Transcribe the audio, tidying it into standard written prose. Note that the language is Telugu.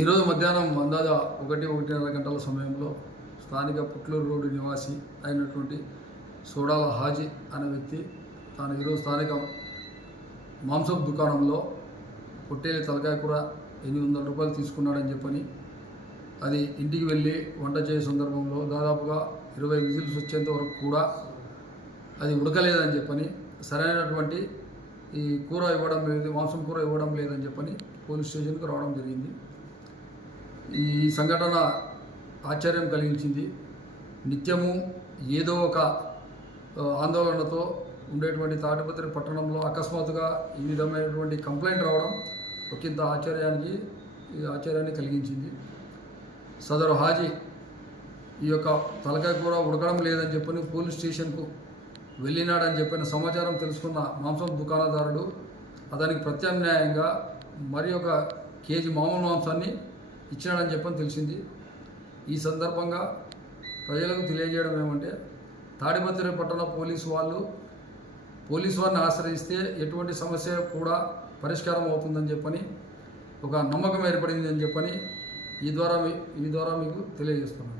ఈరోజు మధ్యాహ్నం అందాజ 1-1:30 గంటల సమయంలో స్థానిక పుట్లూరు రోడ్డు నివాసి అయినటువంటి సోడాల హాజీ అనే వ్యక్తి తాను ఈరోజు స్థానిక మాంసం దుకాణంలో పొట్టేలి తలకాయ కూర 800 రూపాయలు తీసుకున్నాడని చెప్పని, అది ఇంటికి వెళ్ళి వంట చేసే సందర్భంలో దాదాపుగా 20 విజిల్స్ వచ్చేంత వరకు కూడా అది ఉడకలేదని చెప్పని, సరైనటువంటి ఈ కూర ఇవ్వడం లేదు, మాంసం కూర ఇవ్వడం లేదని చెప్పని పోలీస్ స్టేషన్కి రావడం జరిగింది. ఈ సంఘటన ఆశ్చర్యం కలిగించింది. నిత్యము ఏదో ఒక ఆందోళనతో ఉండేటువంటి తాడిపత్రి పట్టణంలో అకస్మాత్తుగా ఈ విధమైనటువంటి కంప్లైంట్ రావడం ఒకంత ఆశ్చర్యాన్ని కలిగించింది. సదరు హాజీ ఈ యొక్క తలకాయ కూర ఉడకడం లేదని చెప్పని పోలీస్ స్టేషన్కు వెళ్ళినాడని చెప్పిన సమాచారం తెలుసుకున్న మాంసం దుకాణదారుడు అతనికి ప్రత్యామ్నాయంగా మరి ఒక కేజీ మామూలు మాంసాన్ని ఇచ్చినాడని చెప్పని తెలిసింది. ఈ సందర్భంగా ప్రజలకు తెలియజేయడం ఏమంటే, తాడిపత్రి పట్టణ పోలీసు వారిని ఆశ్రయిస్తే ఎటువంటి సమస్య కూడా పరిష్కారం అవుతుందని చెప్పని ఒక నమ్మకం ఏర్పడింది అని చెప్పని ఈ ద్వారా మీకు తెలియజేస్తున్నాను.